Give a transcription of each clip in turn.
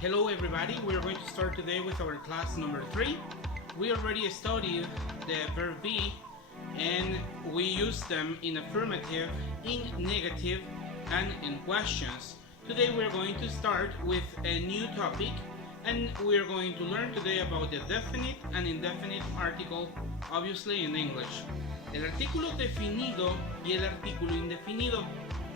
Hello everybody, we are going to start today with our class number 3. We already studied the verb be and we use them in affirmative, in negative and in questions. Today we are going to start with a new topic and we are going to learn today about the definite and indefinite article, obviously in English. El artículo definido y el artículo indefinido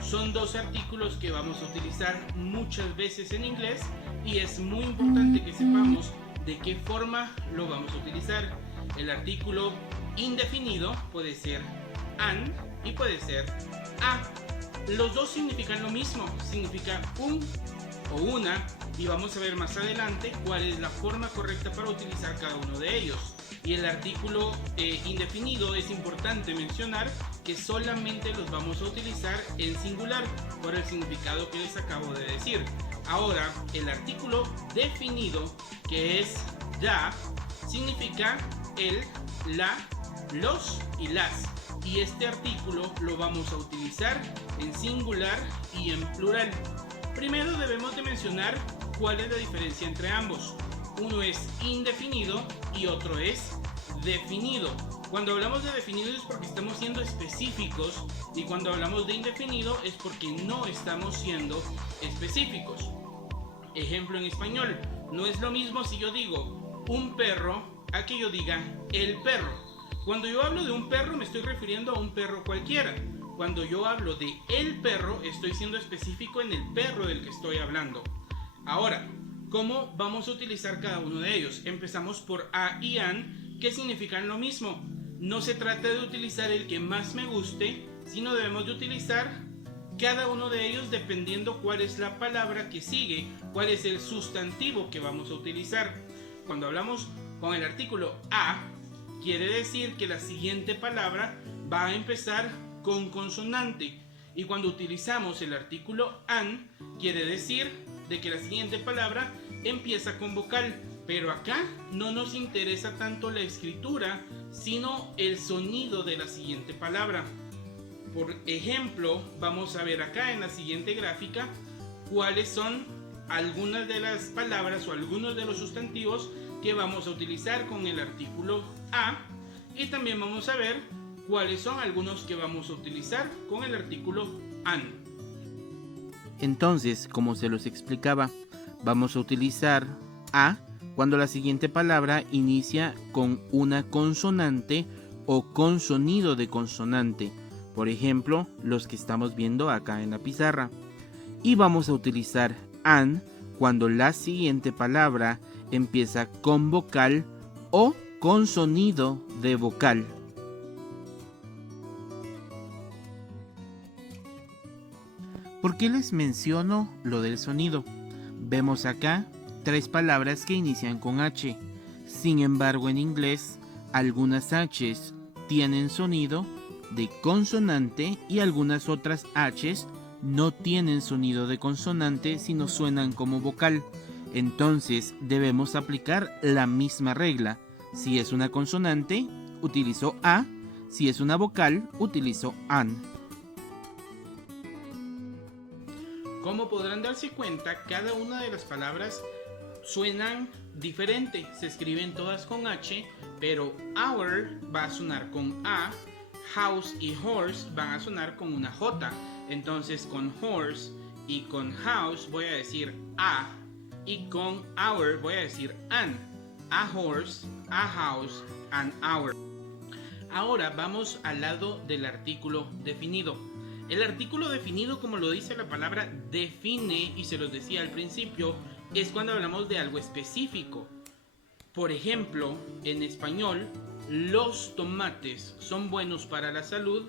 son dos artículos que vamos a utilizar muchas veces en inglés y es muy importante que sepamos de qué forma lo vamos a utilizar. El artículo indefinido puede ser an y puede ser a. Los dos significan lo mismo, significa un o una, y vamos a ver más adelante cuál es la forma correcta para utilizar cada uno de ellos. Y el artículo indefinido es importante mencionar que solamente los vamos a utilizar en singular por el significado que les acabo de decir. Ahora, el artículo definido, que es ya, significa el, la, los y las. Y este artículo lo vamos a utilizar en singular y en plural. Primero debemos de mencionar cuál es la diferencia entre ambos. Uno es indefinido y otro es definido. Cuando hablamos de definido es porque estamos siendo específicos y cuando hablamos de indefinido es porque no estamos siendo específicos. Ejemplo en español, no es lo mismo si yo digo un perro a que yo diga el perro. Cuando yo hablo de un perro me estoy refiriendo a un perro cualquiera. Cuando yo hablo de el perro estoy siendo específico en el perro del que estoy hablando. Ahora, ¿cómo vamos a utilizar cada uno de ellos? Empezamos por a y an, que significan lo mismo. No se trata de utilizar el que más me guste, sino debemos de utilizar cada uno de ellos dependiendo cuál es la palabra que sigue, cuál es el sustantivo que vamos a utilizar. Cuando hablamos con el artículo a, quiere decir que la siguiente palabra va a empezar con consonante. Y cuando utilizamos el artículo an, quiere decir de que la siguiente palabra empieza con vocal. Pero acá no nos interesa tanto la escritura, sino el sonido de la siguiente palabra. Por ejemplo, vamos a ver acá en la siguiente gráfica cuáles son algunas de las palabras o algunos de los sustantivos que vamos a utilizar con el artículo a, y también vamos a ver cuáles son algunos que vamos a utilizar con el artículo an. Entonces, como se los explicaba, vamos a utilizar a cuando la siguiente palabra inicia con una consonante o con sonido de consonante. Por ejemplo, los que estamos viendo acá en la pizarra. Y vamos a utilizar an cuando la siguiente palabra empieza con vocal o con sonido de vocal. ¿Por qué les menciono lo del sonido? Vemos acá 3 palabras que inician con H. Sin embargo, en inglés, algunas H's tienen sonido de consonante y algunas otras H's no tienen sonido de consonante, sino suenan como vocal. Entonces, debemos aplicar la misma regla. Si es una consonante, utilizo a. Si es una vocal, utilizo an. Como podrán darse cuenta, cada una de las palabras suenan diferente. Se escriben todas con H, pero hour va a sonar con A, house y horse van a sonar con una J. Entonces con horse y con house voy a decir a, y con hour voy a decir an. A horse, a house, an hour. Ahora vamos al lado del artículo definido. El artículo definido, como lo dice la palabra, define, y se los decía al principio, es cuando hablamos de algo específico. Por ejemplo, en español, los tomates son buenos para la salud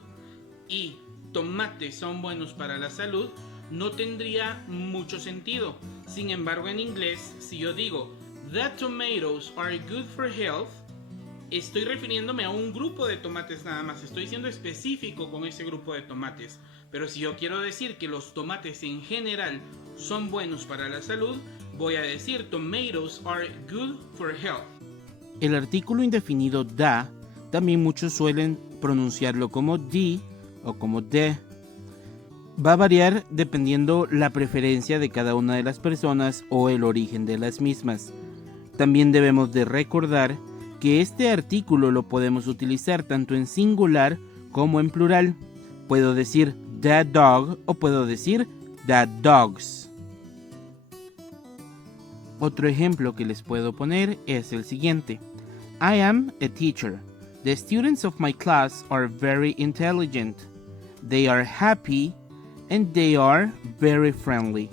y tomates son buenos para la salud no tendría mucho sentido. Sin embargo, en inglés, si yo digo the tomatoes are good for health, estoy refiriéndome a un grupo de tomates nada más, estoy siendo específico con ese grupo de tomates. Pero si yo quiero decir que los tomates en general son buenos para la salud, voy a decir tomatoes are good for health. El artículo indefinido da, también muchos suelen pronunciarlo como di o como de. Va a variar dependiendo la preferencia de cada una de las personas o el origen de las mismas. También debemos de recordar que este artículo lo podemos utilizar tanto en singular como en plural. Puedo decir that dog o puedo decir that dogs. Otro ejemplo que les puedo poner es el siguiente. I am a teacher. The students of my class are very intelligent. They are happy and they are very friendly.